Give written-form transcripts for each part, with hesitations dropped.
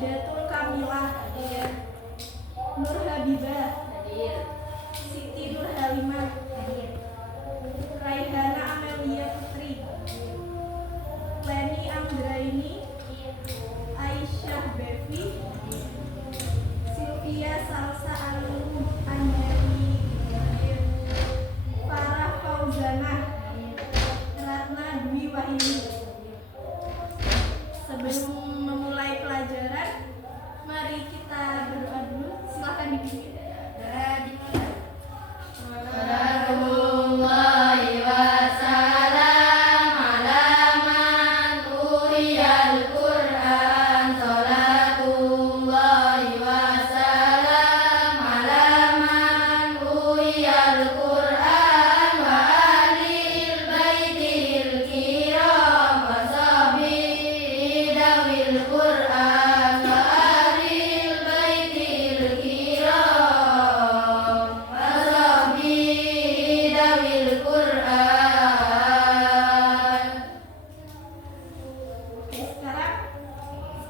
Waidatul Kamilah hadir. Nur Habibah hadir. Siti Nur Halimah hadir. Raihana Amelia Putri. Leni Anggraini. Aisyah Bevi. Sylvia Salsa Alum Anjali hadir. Farah Fauzana. Ratna Dwi Wahini. Sebelum memulai pelajaran, mari kita berdoa dulu. Silakan dipimpin. Assalamualaikum wassalam ala man uriyal Qur'an. Salatullahi wassalam ala man uriyal Qur'an wa alil baitil kiram wa sahbihi dawil Qur'an wa alil baitil kiram wa sahbihi dawil Qur'an. Oke,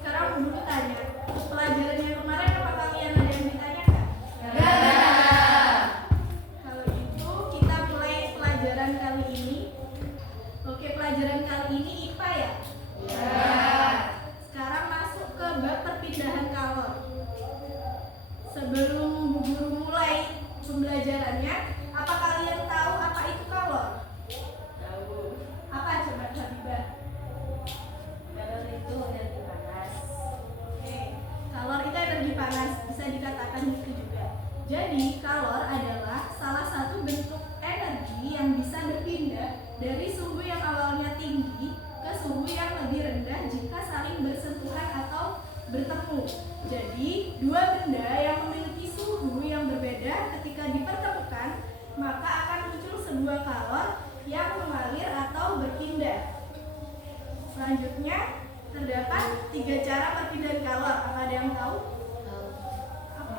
sekarang dulu tanya. Pelajaran yang kemarin apa kalian ada yang ditanyakan? Kalau itu kita mulai pelajaran kali ini. Oke, pelajaran kali ini IPA ya? Sekarang masuk ke bab perpindahan kalor. Sebelum Bu Guru mulai pembelajarannya, apa kalian tahu apa itu kalor? Tahu. Apa coba Habibah? Kalor itu energi panas. Oke, kalor itu energi panas, bisa dikatakan gitu juga. Jadi, kalor adalah salah satu bentuk energi yang bisa berpindah dari suhu yang awalnya tinggi ke suhu yang lebih rendah jika saling bersentuhan atau bertemu. Jadi, dua benda yang memiliki suhu yang berbeda ketika dipertemukan, maka akan muncul sebuah kalor yang mengalir atau berpindah. Selanjutnya, terdapat 3 cara perpindahan kalor. Apa ada yang tahu? Apa?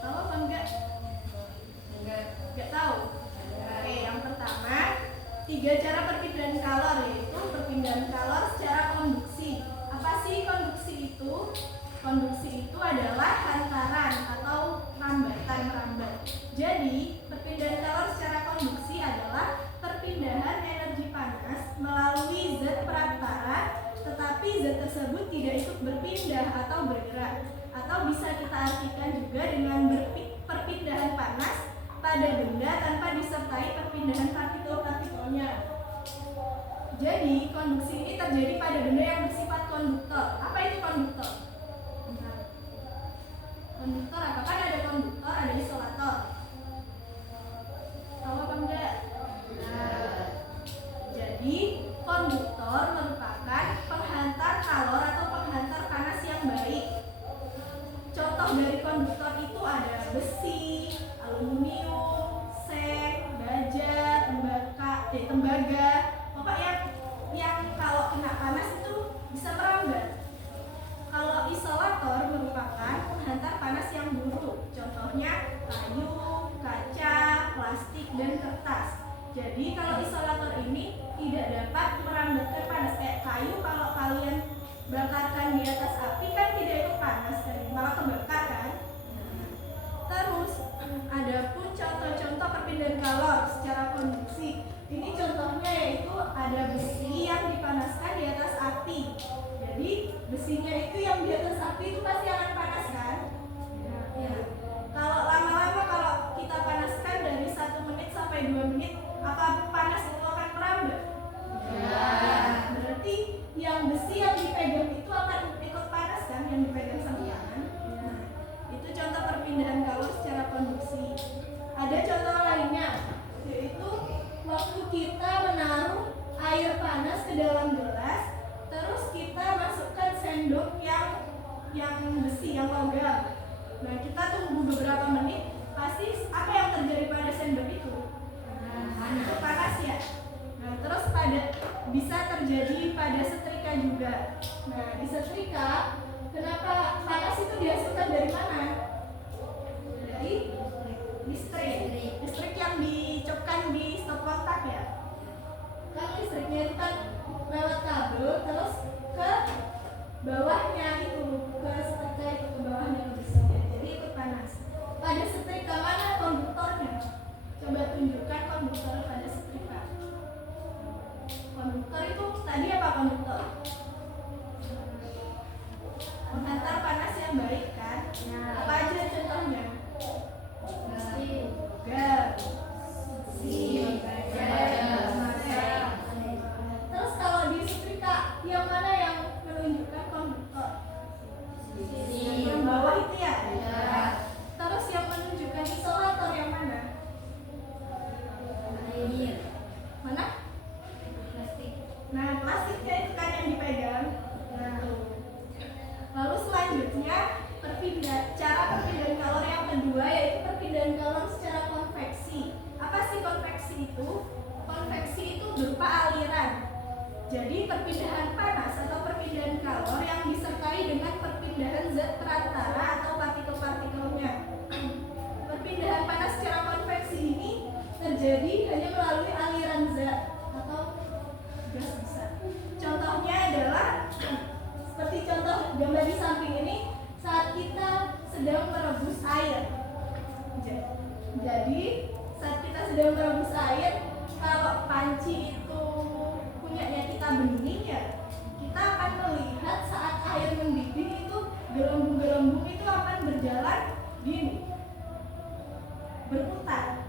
Tahu apa enggak? Enggak tahu. Oke, yang pertama, 3 cara perpindahan kalor, yaitu perpindahan kalor secara konduksi. Apa sih konduksi itu? Konduksi itu adalah hantaran atau rambatan merambat. Jadi, perpindahan kalor secara konduksi adalah perpindahan energi panas melalui zat perantara, tetapi zat tersebut tidak ikut berpindah atau bergerak. Atau bisa kita artikan juga dengan perpindahan panas pada benda tanpa disertai perpindahan partikel-partikelnya. Jadi, konduksi ini terjadi pada benda yang bersifat konduktor. Apa itu konduktor? Konduktor apa? Kan ada konduktor, ada isolator. Tahu apa enggak? Jadi, konduktor merupakan penghantar kalor atau penghantar panas yang baik. Contoh dari konduktor itu ada besi, aluminium, seng, baja, tembaga. Pokoknya yang kalau kena panas itu bisa merambat. Kalau isolator merupakan penghantar panas yang buruk. Contohnya kayu, kaca, plastik, dan kertas. Jadi kalau isolator ini tidak dapat merambatkan panas. Kayak kayu, kalau kalian bakarkan di atas api kan tidak ikut panas, malah kebakar kan. Terus ada pun contoh-contoh perpindahan kalor secara konduksi. Ini contohnya yaitu ada besi yang dipanaskan di atas api. Jadi besinya itu yang di atas api itu pasti akan panas kan? Ya. Kalau lama-lama kalau kita panaskan dari 1 menit sampai 2 menit, apa panas itu akan merambat? Berarti yang besi yang dipegang itu akan ikut panas kan, yang dipegang sama tangan. Nah, itu contoh perpindahan kalor secara konduksi. Ada contoh lainnya, yaitu waktu kita menaruh air panas ke dalam gelas, terus kita masukkan sendok yang besi, yang logam. Nah, kita tunggu beberapa menit, pasti apa yang terjadi pada sendok itu? Itu panas ya. Nah, terus bisa terjadi pada setrika juga. Nah, di setrika, kenapa panas itu dihasilkan dari mana? Dari listrik. Listrik yang dicopkan di stop kontak ya. Kan listriknya itu kan lewat kabel, terus bawahnya itu ke setrika itu ke bawahnya ke besinya, jadi ikut panas. Pada setrika mana konduktornya? Coba tunjukkan konduktor pada setrika. Konduktor itu tadi apa konduktor? Penghantar panas yang baik kan? Apa aja contohnya? Terus kalau di setrika yang mana yang menunjukkan konduktor? Yang bawah itu ya? Terus yang menunjukkan isolator yang mana? Mana? Nah, plastiknya itu kan yang dipegang. Nah, lalu selanjutnya cara perpindahan kalor yang kedua yaitu perpindahan kalor secara konveksi. Apa sih konveksi itu? Konveksi itu berupa aliran. Jadi perpindahan panas atau perpindahan kalor yang disertai dengan perpindahan zat perantara atau partikel-partikelnya. Perpindahan panas secara konveksi ini terjadi hanya melalui aliran zat atau gas besar. Contohnya adalah seperti contoh gambar di samping ini saat kita sedang merebus air. Jadi saat kita sedang merebus air, kalau panci itu punyanya kita bening ya, kita akan melihat saat air mendidih itu gelembung-gelembung itu akan berjalan gini, berputar.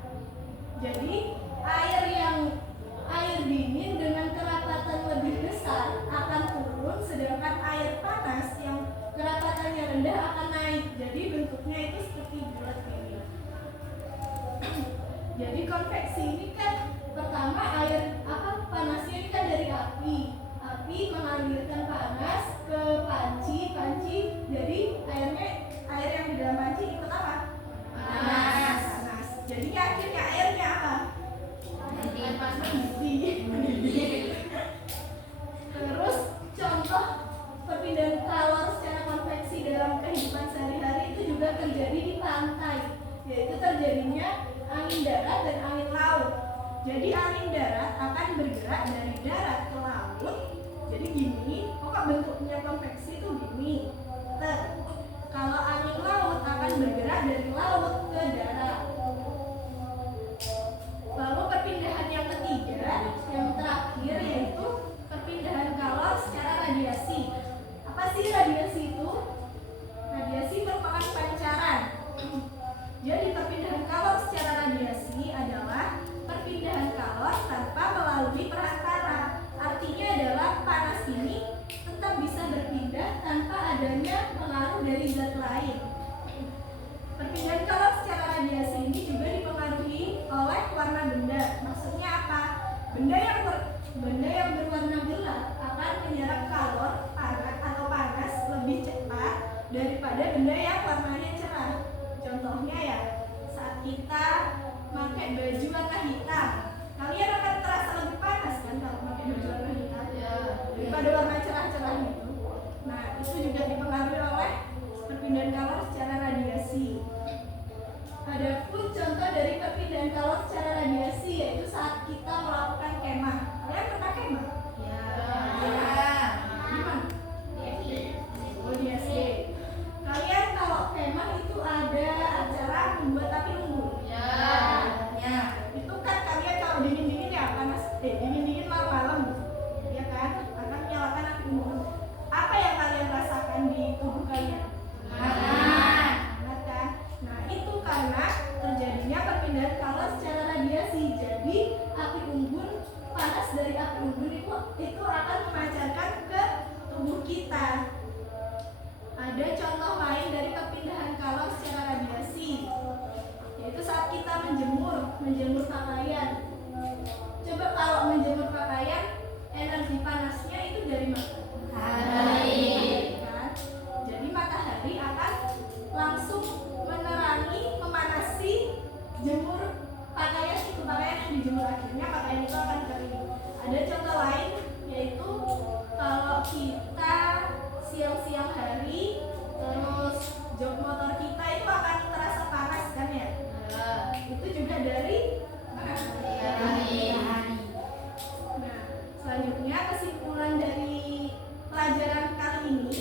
Jadi air dingin dengan kerapatan lebih besar akan turun, sedangkan air panas yang kerapatannya rendah akan naik. Jadi bentuknya itu seperti bulat ini. Jadi konveksi ini kan pertama panasnya ini kan dari api. Api mengalirkan panas ke panci. Jadi air yang di dalam panci ikut apa? Panas. Jadi akhirnya airnya apa? Mendidih. Terus contoh perpindahan kalor secara konveksi dalam kehidupan sehari-hari itu juga terjadi di pantai, yaitu terjadinya angin darat dan angin laut. Jadi angin darat akan bergerak dari darat ke laut. Jadi gini, kok bentuknya konveksi itu gini. Kalau angin laut akan bergerak dari laut ke darat. Lalu perpindahan yang ketiga, yang terakhir yaitu perpindahan kalor secara radiasi. Apa sih radiasi itu? Radiasi merupakan pancaran. Jadi perpindahan kalor secara radiasi adalah perpindahan kalor tanpa melalui perantara. Artinya adalah panas ini tetap bisa berpindah tanpa adanya pengaruh dari zat lain. Perpindahan kalor secara radiasi ini juga dipengaruhi oleh warna benda. Maksudnya apa? Benda yang berwarna gelap akan menyerap kalor panas lebih cepat daripada benda yang warnanya cerah. Contohnya ya, saat kita pakai baju warna hitam, kalian akan terasa lebih panas kan kalau pakai baju warna hitam daripada warna cerah-cerah gitu. Nah, itu juga dipengaruhi oleh perpindahan kalor secara radiasi. Adapun contoh dari perpindahan kalor secara radiasi yaitu saat kita melakukan kemah. Kalian pernah kemah? Ya. Gimana? Oh, di SD. Kalian kalau kemah itu ada acara membuat api unggun. Ya. Itu kan kalian kalau dingin-dingin ya dingin-dingin malam-malam. Ya kan? Akan menyalakan api unggun. Apa yang kalian rasakan di tubuh kalian? Hangat kan? Nah, itu karena terjadinya perpindahan kalor secara radiasi. Jadi api unggun, panas dari api unggun itu akan memancarkan ke tubuh kita. Ada contoh lain dari perpindahan kalor secara radiasi, yaitu saat kita menjemur pakaian. Coba kalau menjemur pakaian, energi panasnya itu dari mana? Matahari. Kan? Jadi matahari akan langsung menerangi, memanasi jemur pakaian itu, pakaian yang dijemur akhirnya pakaian itu akan kering. Ada contoh lain yaitu kalau kita siang-siang hari terus jok motor kita itu akan terasa panas kan ya? Itu juga dari matahari. Nah, selanjutnya kesimpulan dari pelajaran kali ini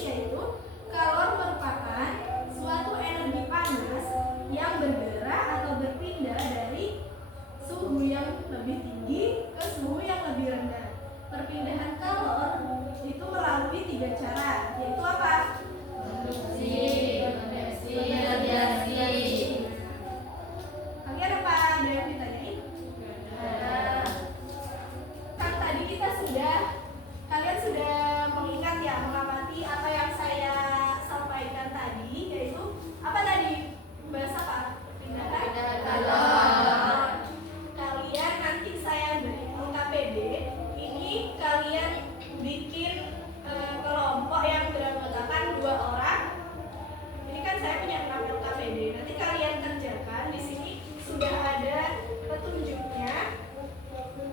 yang 6 LKPD. Nanti kalian kerjakan di sini sudah ada petunjuknya,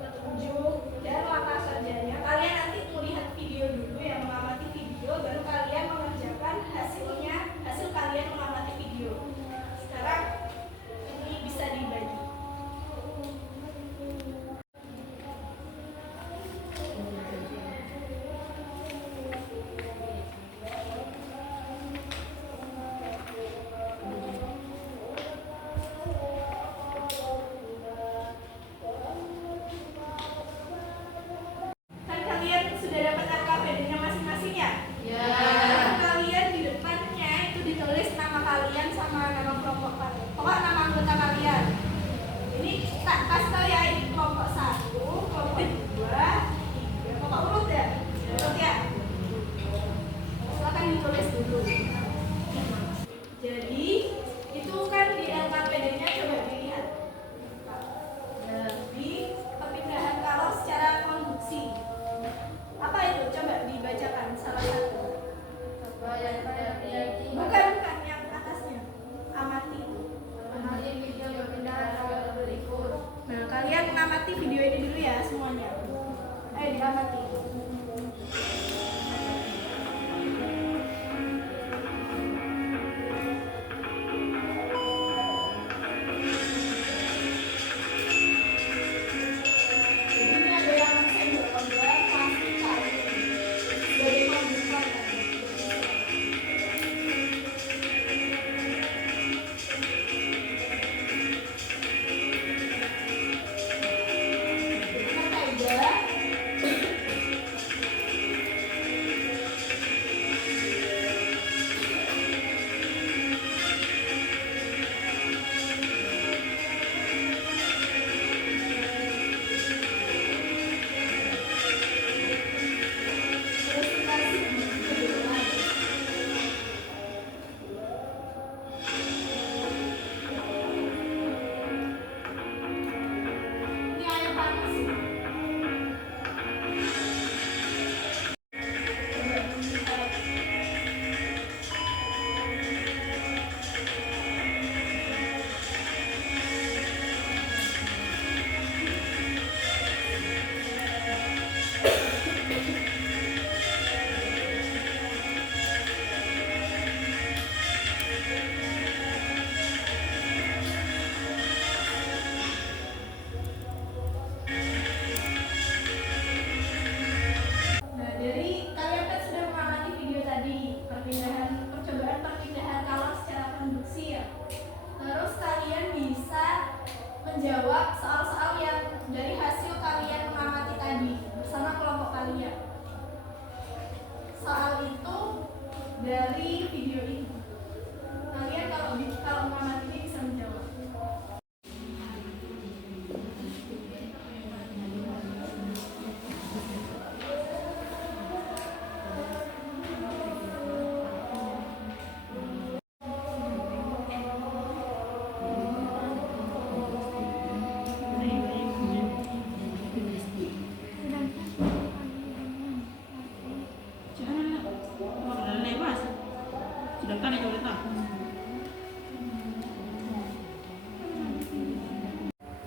petunjuk dan langkah kerjanya. Kalian nanti melihat video dulu, yang mengamati video, baru kalian mengerjakan hasilnya, hasil kalian mengamati video. Sekarang ini bisa dibagi. Kan kalian sudah dapat LKPD-nya masing-masing ya? Ya. Kalian di depannya itu ditulis nama kalian sama nama kelompok kalian. Pokoknya nama anggota kalian. Ini tak kasih tahu ya, ini kelompok 1, kelompok 2, 3. Pokok urut ya? Urut ya? Silakan ditulis dulu. Jadi itu kan di LKPD-nya coba dilihat. Di perpindahan kalor secara konduksi. Apa itu? Coba dibacakan salah satu. Coba yang terjadi. Bukan yang atasnya. Amati. Amati video perpindahan kalor berikut. Nah, kalian mengamati video ini dulu ya semuanya. Ayo diamati. Jadi ini ada yang sendok gambar pasti tahu. Sebagai pembukaan. Ini air panas. Nah, dari kalian kan sudah mengamati video tadi percobaan perpindahan kalor secara konduksi ya. Terus kalian bisa menjawab soal-soal yang dari hasil kalian mengamati tadi bersama kelompok kalian. Soal itu dari video ini. Kalian kalau mengamati ini bisa menjawab.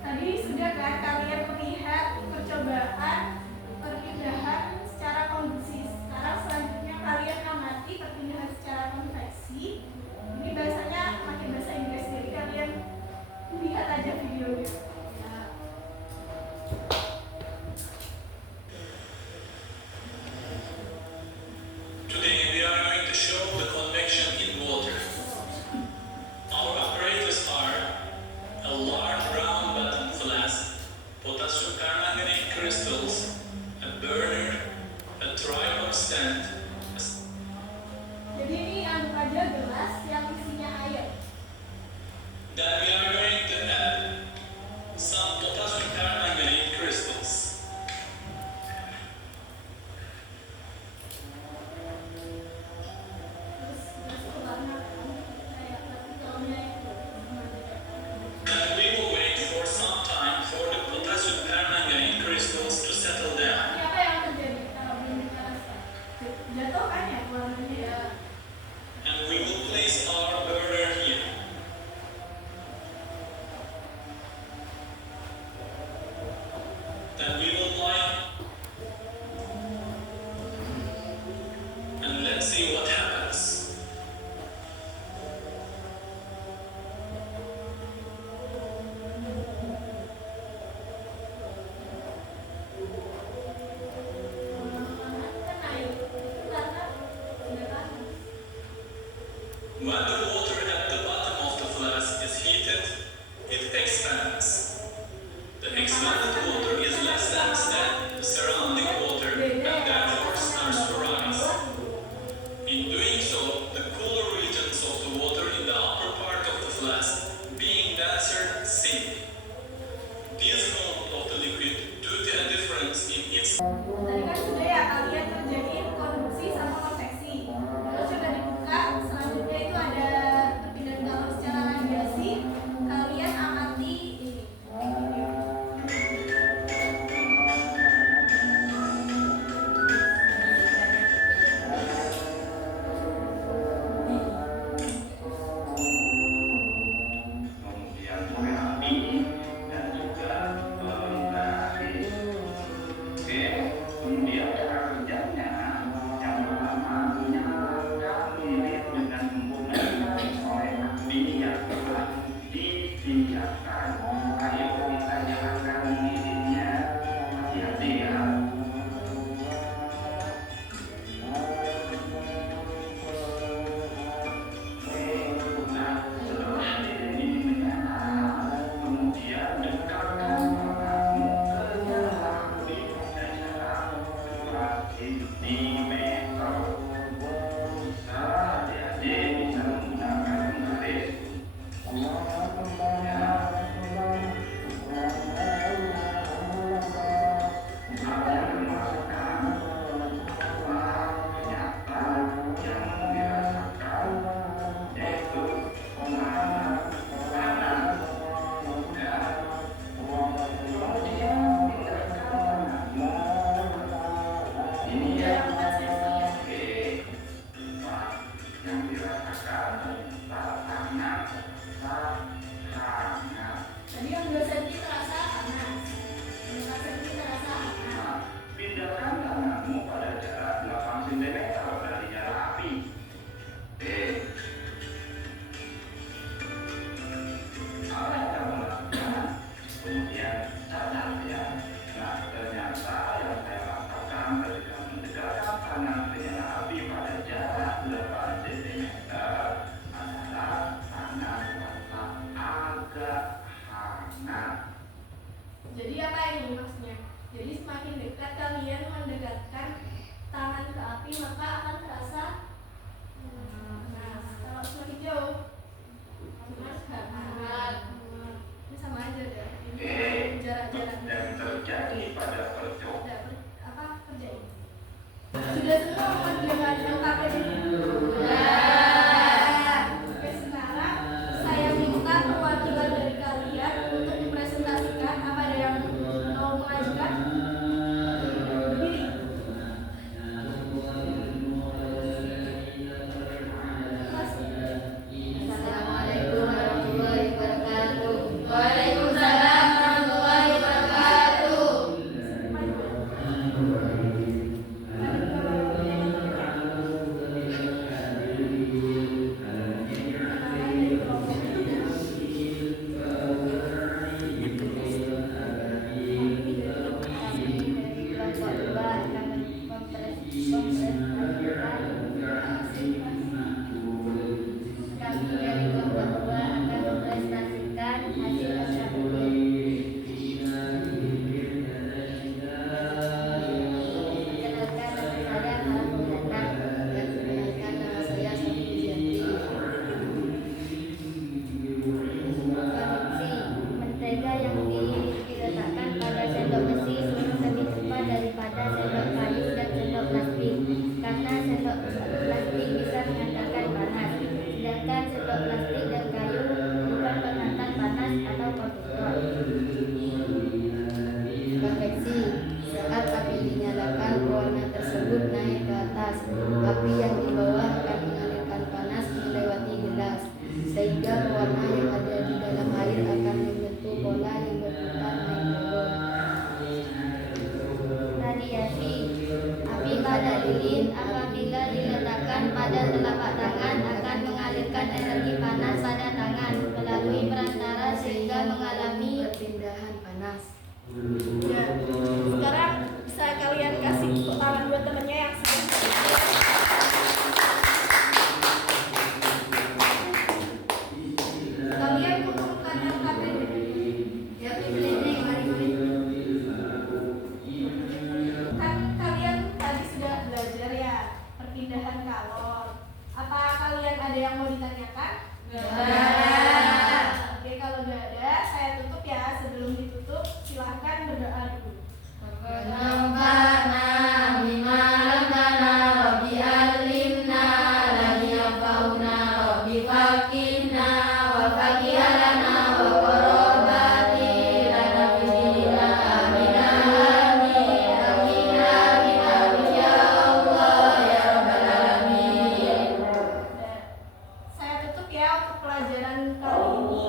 Tadi sudah kan kalian melihat percobaan perpindahan secara konduksi. Sekarang selanjutnya kalian amati perpindahan secara konveksi. Ini bahasanya pakai bahasa Inggris, jadi kalian lihat aja videonya. Today we are going to show the convection in water. Our apparatus are a large round bottom flask, potassium permanganate crystals, a burner, a tripod stand, a Jadi ini anggap aja gelas yang isinya air. then we are going to add some potassium permanganate crystals. Terus warna kayak telurnya itu. Then we will wait for some time for the potassium permanganate crystals to settle down. Ini apa yang terjadi kalau belum dipanaskan? Let's see what happens. Kan naik itu karena sudah panas. When the water at the bottom of the flask is heated, it expands. The expanded water is less dense than the surrounding water and therefore starts to rise. In doing so, the cooler regions of the water in the upper part of the flask, being denser, sink. This movement of the liquid due to a difference in its Tadi kan sudah ya kalian kerjain konduksi sama konveksi. Terus juga dibuka. Selanjutnya itu ada tepi dan galon secara radiasi. Kalian amati ini. kemudian korek api dan juga bara api. Oke, kemudian cara kerjanya yang pertama menyalakan lilin dengan menggunakan korek api yang telah disediakan. Ayo kita nyalakan lilinnya, hati-hati ya. Nah, setelah lilin ini menyala, kemudian dekatkan tanganmu ke dalam api pada jarak 2 cm. Adik-adik bisa menggunakan garis. Ya. Saya merasakan bahwa ternyata yang dirasakan yaitu pemanas panas. Ya. Kemudian pindahkan tanganmu. Ini yang oke. Wah, yang dirasakan hangat. Tadi yang 2 cm terasa panas. Yang 4 cm terasa hangat. Nah, pindahkan tanganmu pada jarak 8 cm dari nyala api. Oke. Apa yang kamu lakukan? Kemudian catat ya. Nah, ternyata yang saya lakukan ketika mendekatkan tangan ke nyala api pada jarak 8 cm adalah tangan terasa agak hangat. Jadi apa ini maksudnya? Jadi semakin dekat kalian mendekatkan tangan ke api maka akan terasa panas. Kalau semakin jauh panas nggak? Hangat. Ini sama aja deh. Ini jarak-jarak. Dan terjadi pada percobaan. Ada apa kerjain? Sudah semua mengerjakan lengkap ini? Oke, sekarang saya minta perwakilan dari kalian untuk dipresentasikan. Apa ada yang mau mengajukan? Berdiri. Mas, Assalamualaikum warahmatullahi wabarakatuh. Waalaikumsalam warahmatullahi wabarakatuh. maju. diletakkan pada telapak tangan akan mengalirkan energi panas pada tangan melalui perantara sehingga mengalami perpindahan panas. Ya. Sekarang bisa kalian kasih tepuk tangan buat temennya yang sudah kalian kumpulkan LKPD. Ya, ini mari. Kan kalian tadi sudah belajar ya perpindahan kalor. Apa kalian ada yang mau ditanyakan? Oke, kalau nggak ada, saya tutup ya. Sebelum ditutup, silahkan berdoa dulu. Rabbana bima lamtana Rabbi alimna lagi yafauna Rabbi fakihna wa fakihana wa korobati lana bidina amina amin amina amin ya Allah ya Rabbal alamin. Saya tutup ya untuk pelajaran kali ini.